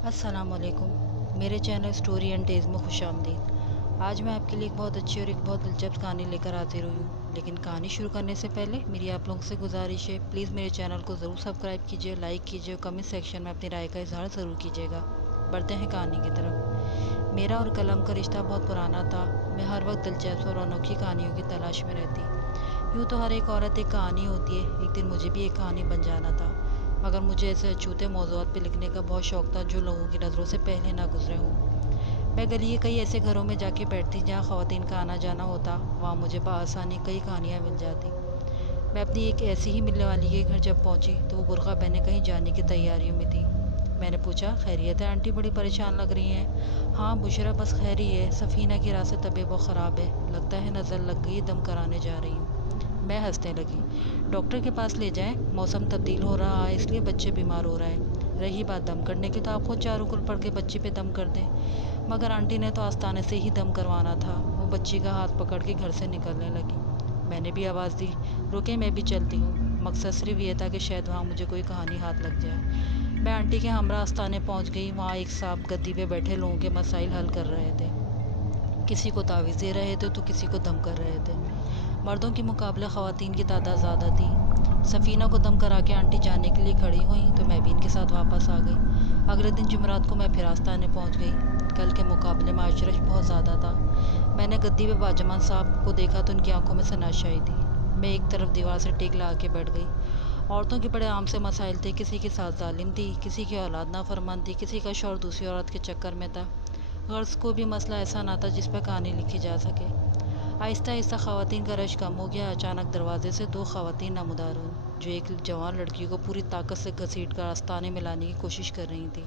अस्सलाम वालेकुम। मेरे चैनल स्टोरी एंड टेज में खुश आमदीद। आज मैं आपके लिए एक बहुत अच्छी और एक बहुत दिलचस्प कहानी लेकर हाजिर हुई हूँ। लेकिन कहानी शुरू करने से पहले मेरी आप लोगों से गुजारिश है, प्लीज़ मेरे चैनल को ज़रूर सब्सक्राइब कीजिए, लाइक कीजिए और कमेंट सेक्शन में अपनी राय का इजहार ज़रूर कीजिएगा। बढ़ते हैं कहानी की तरफ। मेरा और कलम का रिश्ता बहुत पुराना था। मैं हर वक्त दिलचस्प और अनोखी कहानियों की तलाश में रहती। यूँ तो हर एक औरत एक कहानी होती है, एक दिन मुझे भी एक कहानी बन जाना था। मगर मुझे ऐसे अछूते मौज़ूआत पे लिखने का बहुत शौक़ था जो लोगों की नज़रों से पहले ना गुजरे हों। मैं गली के कई ऐसे घरों में जाके बैठती जहाँ ख़वातीन का आना जाना होता। वहाँ मुझे बआसानी कई कहानियाँ मिल जाती। मैं अपनी एक ऐसी ही मिलने वाली के घर जब पहुँची तो वो बुर्का पहने कहीं जाने की तैयारियों में थी। मैंने पूछा, खैरियत है आंटी, बड़ी परेशान लग रही हैं। हाँ बुशरा, बस खैर ही है। सफ़ीना की राह से तबीयत बहुत ख़राब है, लगता है नज़र लग गई, दम कराने जा रही हूँ। मैं हंसने लगी। डॉक्टर के पास ले जाएं, मौसम तब्दील हो रहा है इसलिए बच्चे बीमार हो रहे हैं। रही बात दम करने की तो आप खुद चारों कुल पढ़ के बच्चे पे दम कर दें। मगर आंटी ने तो आस्ताने से ही दम करवाना था। वो बच्ची का हाथ पकड़ के घर से निकलने लगी। मैंने भी आवाज़ दी, रुके, मैं भी चलती हूँ। मकसद सिर्फ ये था कि शायद वहाँ मुझे कोई कहानी हाथ लग जाए। मैं आंटी के हमरा आस्ताने पहुँच गई। वहाँ एक साहब गद्दी पे बैठे लोगों के मसाइल हल कर रहे थे। किसी को तावीज़ दे रहे थे तो किसी को दम कर रहे थे। मर्दों के मुकाबले ख़वातीन की तादाद ज़्यादा थी। सफ़ीना को दम करा के आंटी जाने के लिए खड़ी हुई तो मैं भी इनके साथ वापस आ गई। अगले दिन जुमेरात को मैं फिर आस्ताने पहुँच गई। कल के मुकाबले में आज रश बहुत ज़्यादा था। मैंने गद्दी पे बाजमान साहब को देखा तो उनकी आंखों में से नशाई थी। मैं एक तरफ दीवार से टेक लगा के बैठ गई। औरतों के बड़े आम से मसाइल थे। किसी की सास जालिम थी, किसी की औलाद नाफरमान थी, किसी का शौहर दूसरी औरत के चक्कर में था। गर्ल्स को भी मसला ऐसा ना था जिस पर कहानी लिखी जा सके। आहिस्ता आहिस्ता ख़वातीन का रश कम हो गया। अचानक दरवाजे से दो ख़वातीन नमूदार हुईं जो एक जवान लड़की को पूरी ताकत से घसीट कर आस्ताने में लाने की कोशिश कर रही थी।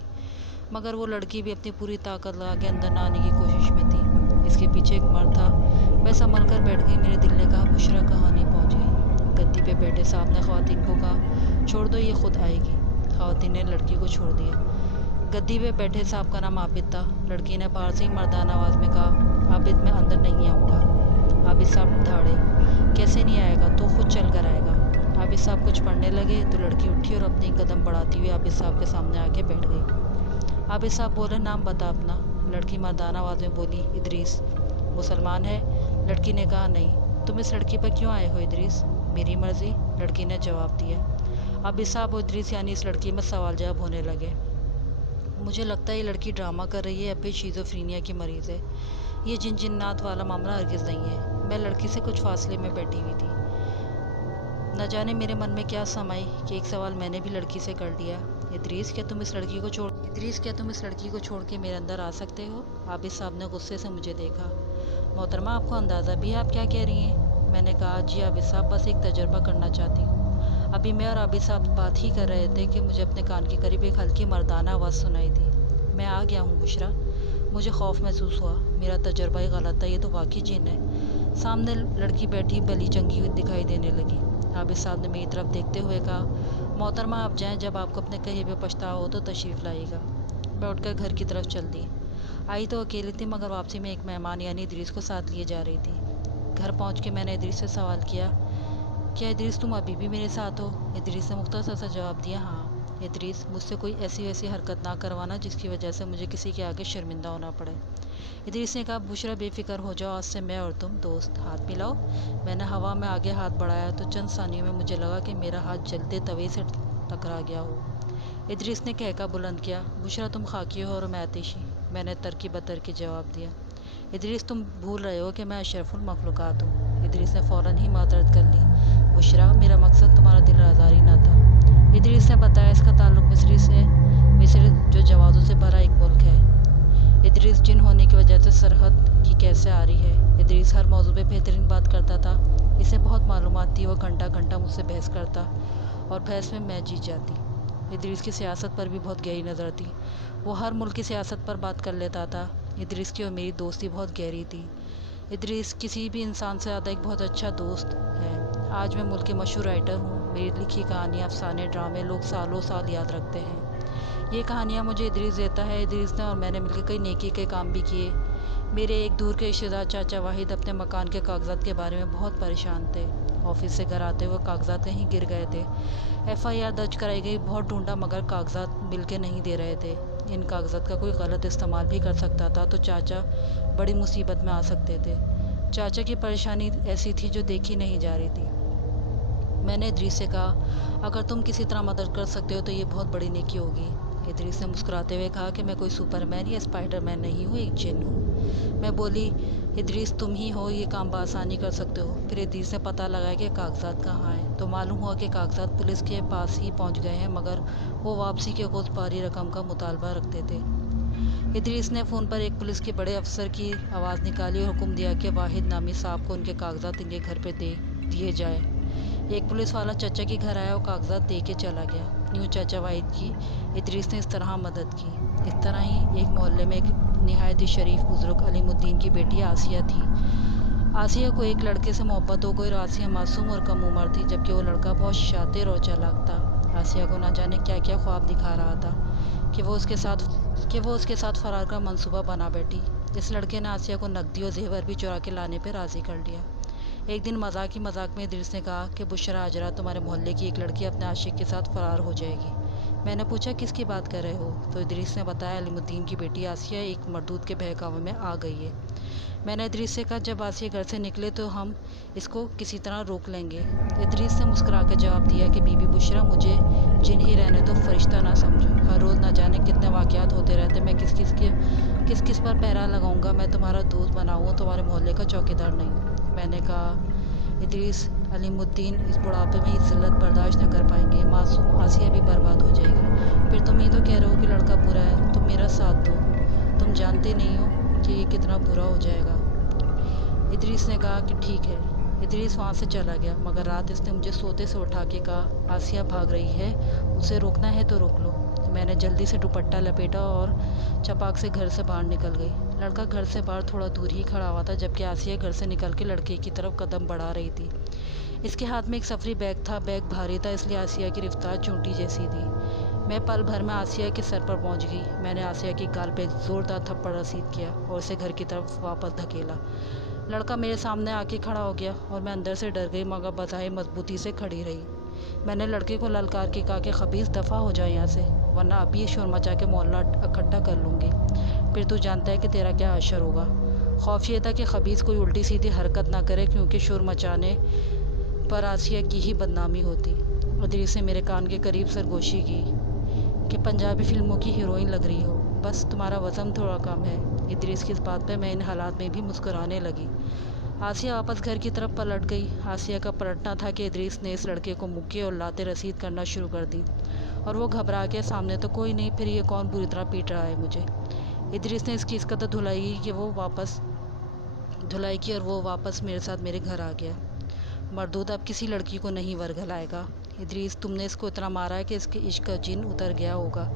मगर वो लड़की भी अपनी पूरी ताकत लगा के अंदर ना आने की कोशिश में थी। इसके पीछे एक मर्द था। मैं संभल कर बैठ गई। मेरे दिल ने कहा, बुशरा कहानी पहुँच गई। गद्दी पे बैठे साहब ने ख़वातीन को कहा, छोड़ दो, ये खुद आएगी। ख़वातीन ने लड़की को छोड़ दिया। गद्दी पे बैठे साहब का नाम आबिद था। लड़की ने बाहर से ही मर्दाना आवाज़ में कहा, आबिद, मैं अंदर नहीं आऊँगा। आबिद साहब धाड़े, कैसे नहीं आएगा, तो खुद चल कर आएगा। आबिद साहब कुछ पढ़ने लगे तो लड़की उठी और अपनी कदम बढ़ाती हुई आबिद साहब के सामने आके बैठ गई। आबिद साहब बोले, नाम बता अपना। लड़की मर्दाना आवाज़ में बोली, इदरीस। मुसलमान है? लड़की ने कहा, नहीं। तुम इस लड़की पर क्यों आए हो इदरीस? मेरी मर्ज़ी, लड़की ने जवाब दिया। आबिद साहब और इदरीस यानी इस लड़की में सवाल जवाब होने लगे। मुझे लगता है ये लड़की ड्रामा कर रही है या फिर शिज़ोफ्रीनिया की मरीज़ है। ये जिन्नात वाला मामला हरगिज़ नहीं है। मैं लड़की से कुछ फासले में बैठी हुई थी। न जाने मेरे मन में क्या समाई कि एक सवाल मैंने भी लड़की से कर लिया, इदरीस, क्या तुम इस लड़की को छोड़ के मेरे अंदर आ सकते हो? आबिद साहब ने गुस्से से मुझे देखा। मोहतरमा, आपको अंदाज़ा भी है आप क्या कह रही हैं? मैंने कहा, जी आबिद साहब, बस एक तजर्बा करना चाहती हूँ। अभी मैं और आबिद साहब बात ही कर रहे थे कि मुझे अपने कान के करीब एक हल्की मर्दाना आवाज़ सुनाई दी। मैं आ गया हूँ बुशरा। मुझे खौफ महसूस हुआ। मेरा तजर्बा ही गलत था, ये तो वाकई जिन है। सामने लड़की बैठी बली चंगी हुई दिखाई देने लगी। आबिद साहब ने मेरी तरफ देखते हुए कहा, मोहतरमा आप जाएं, जब आपको अपने कहे पे पछतावा हो तो तशरीफ़ लाइएगा। मैं उठकर घर की तरफ चल दी। आई तो अकेली थी मगर वापसी में एक मेहमान यानी इदरीस को साथ लिए जा रही थी। घर पहुँच के मैंने इदरीस से सवाल किया, क्या इदरीस तुम अभी भी मेरे साथ हो? इदरीस ने मुख्तसर सा जवाब दिया, हाँ। इदरीस, मुझसे कोई ऐसी वैसी हरकत ना करवाना जिसकी वजह से मुझे किसी के आगे शर्मिंदा होना पड़े। इदरीस ने कहा, बुशरा बेफिक्र हो जाओ, आज से मैं और तुम दोस्त, हाथ मिलाओ। मैंने हवा में आगे हाथ बढ़ाया तो चंद सानियों में मुझे लगा कि मेरा हाथ जलते तवे से टकरा गया हो। इदरीस ने कहका बुलंद किया, बुशरा तुम खाकी हो और मैं आतिशी। मैंने तरकी बतर के जवाब दिया, इदरीस तुम भूल रहे हो कि मैं अशरफुल मखलूक़ात हूँ। इदरीस ने फ़ौरन ही मातरत कर ली, बुशरा, मेरा मकसद तुम्हारा दिल आज़ारी ना था। इदरीस ने बताया, इसका ताल्लुक़ मिस्र से, मिस्र जो जवाज़ों से भरा एक मुल्क है। इदरीस जिन होने की वजह से सरहद की कैसे आ रही है। इदरीस हर मौजू पे बेहतरीन बात करता था। इसे बहुत मालूमात थी। वो घंटा घंटा मुझसे बहस करता और बहस में मैं जीत जाती। इदरीस की सियासत पर भी बहुत गहरी नज़र थी। वो हर मुल्क की सियासत पर बात कर लेता था। इदरीस की और मेरी दोस्ती बहुत गहरी थी। इदरीस किसी भी इंसान से ज़्यादा एक बहुत अच्छा दोस्त है। आज मैं मुल्क के मशहूर राइटर हूँ। मेरी लिखी कहानियाँ, अफसाने, ड्रामे लोग सालों साल याद रखते हैं। ये कहानियाँ मुझे इदरीस देता है। इदरीस ने और मैंने मिलकर कई नेकी के काम भी किए। मेरे एक दूर के रिश्तेदार चाचा वाहिद अपने मकान के कागजात के बारे में बहुत परेशान थे। ऑफिस से घर आते हुए कागजात कहीं गिर गए थे। FIR दर्ज कराई गई, बहुत ढूंढा मगर कागजात मिल के नहीं दे रहे थे। ان کاغذات کا کوئی غلط استعمال بھی کر سکتا تھا تو چاچا بڑی مصیبت میں آ سکتے تھے۔ چاچا کی پریشانی ایسی تھی جو دیکھی نہیں جا رہی تھی۔ میں نے ادریس سے کہا، اگر تم کسی طرح مدد کر سکتے ہو تو یہ بہت بڑی نیکی ہوگی۔ ادریس نے مسکراتے ہوئے کہا کہ میں کوئی سپر مین یا اسپائڈر مین نہیں ہوں، ایک جن ہوں۔ میں بولی، ادریس تم ہی ہو یہ کام بآسانی کر سکتے ہو۔ پھر ادریس نے پتہ لگایا کہ کاغذات کہاں ہیں تو معلوم ہوا کہ کاغذات پولیس کے پاس ہی پہنچ گئے ہیں، مگر وہ واپسی کے خود باری رقم کا مطالبہ رکھتے تھے۔ ادریس نے فون پر ایک پولیس کے بڑے افسر کی آواز نکالی اور حکم دیا کہ واحد نامی صاحب کو ان کے کاغذات ان کے گھر پہ دے دیے جائے۔ ایک پولیس والا چچا کے گھر آیا اور کاغذات دے کے چلا گیا۔ یوں چچا واحد کی ادریس نے اس طرح مدد کی۔ اس طرح ہی ایک محلے میں ایک نہایت ہی شریف بزرگ علیم الدین کی بیٹی آسیہ تھی۔ آسیہ کو ایک لڑکے سے محبت ہو گئی اور آسیہ معصوم اور کم عمر تھی، جبکہ وہ لڑکا بہت شاطر اور چالاک تھا۔ آسیہ کو نہ جانے کیا کیا خواب دکھا رہا تھا کہ وہ اس کے ساتھ فرار کا منصوبہ بنا بیٹھی۔ اس لڑکے نے آسیہ کو نقدی اور زیور بھی چرا کے لانے پہ راضی کر لیا۔ ایک دن مذاق میں ادریس نے کہا کہ بشرا آج رات تمہارے محلے کی ایک لڑکی اپنے عاشق کے ساتھ فرار ہو جائے گی۔ میں نے پوچھا کس کی بات کر رہے ہو؟ تو ادریس نے بتایا علیم الدین کی بیٹی آسیہ ایک مردود کے بہکاوے میں آ گئی ہے۔ میں نے ادریس سے کہا جب آسیہ گھر سے نکلے تو ہم اس کو کسی طرح روک لیں گے۔ ادریس نے مسکرا کر جواب دیا کہ بی بی بشرا مجھے جن ہی رہنے دو، فرشتہ نہ سمجھو۔ ہر روز نہ جانے کتنے واقعات ہوتے رہتے، میں کس کس پر پہرا لگاؤں گا؟ میں تمہارا دوست بنا ہوا، تمہارے محلے کا چوکیدار نہیں۔ میں نے کہا ادریس علیم الدین اس بڑھاپے میں یہ ذلت برداشت نہ کر پائیں گے، معصوم آسیہ بھی برباد ہو جائے گی۔ پھر تم ہی تو کہہ رہے ہو کہ لڑکا برا ہے، تم میرا ساتھ دو، تم جانتے نہیں ہو کہ یہ کتنا برا ہو جائے گا۔ ادریس نے کہا کہ ٹھیک ہے۔ ادریس وہاں سے چلا گیا، مگر رات اس نے مجھے سوتے سے اٹھا کے کہا آسیہ بھاگ رہی ہے، اسے روکنا ہے تو روک لو۔ میں نے جلدی سے دوپٹہ لپیٹا اور چپاک سے گھر سے باہر نکل گئی۔ لڑکا گھر سے باہر تھوڑا دور ہی کھڑا ہوا تھا، جبکہ آسیہ گھر سے نکل کے لڑکے کی طرف قدم بڑھا رہی تھی۔ اس کے ہاتھ میں ایک سفری بیگ تھا، بیگ بھاری تھا اس لیے آسیہ کی رفتار چونٹی جیسی تھی۔ میں پل بھر میں آسیہ کے سر پر پہنچ گئی۔ میں نے آسیہ کی گال پہ ایک زوردار تھپڑ رسید کیا اور اسے گھر کی طرف واپس دھکیلا۔ لڑکا میرے سامنے آ کے کھڑا ہو گیا اور میں اندر سے ڈر گئی، مگر بظاہر مضبوطی سے کھڑی رہی۔ میں نے لڑکے کو للکار کے کہا کہ خبیث دفع ہو جائے یہاں سے، ورنہ ابھی یہ شور مچا کے محلہ اکٹھا کر لوں گی، پھر تو جانتا ہے کہ تیرا کیا حشر ہوگا۔ خوف یہ تھا کہ خبیث کوئی الٹی سیدھی حرکت نہ کرے، کیونکہ شور مچانے پر آسیہ کی ہی بدنامی ہوتی۔ ادریس نے میرے کان کے قریب سرگوشی کی کہ پنجابی فلموں کی ہیروئن لگ رہی ہو، بس تمہارا وزن تھوڑا کم ہے۔ ادریس کی اس بات پہ میں ان حالات میں بھی مسکرانے لگی۔ آسیہ واپس گھر کی طرف پلٹ گئی۔ آسیہ کا پلٹنا تھا کہ ادریس نے اس لڑکے کو مکے اور لاتیں رسید کرنا شروع کر دی، اور وہ گھبرا کے سامنے تو کوئی نہیں، پھر یہ کون بری طرح پیٹ رہا ہے مجھے۔ ادریس نے اس کی اس قدر دھلائی کی اور وہ واپس میرے ساتھ میرے گھر آ گیا۔ مردود اب کسی لڑکی کو نہیں ورگلائے گا۔ ادریس تم نے اس کو اتنا مارا ہے کہ اس کے عشق کا جن اتر گیا ہوگا۔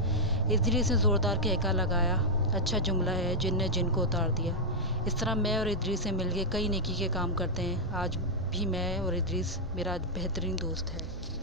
ادریس نے زوردار کہکا لگایا۔ اچھا جملہ ہے، جن نے جن کو اتار دیا۔ اس طرح میں اور ادریس سے مل کے کئی نیکی کے کام کرتے ہیں۔ آج بھی میں اور ادریس میرا بہترین دوست ہے۔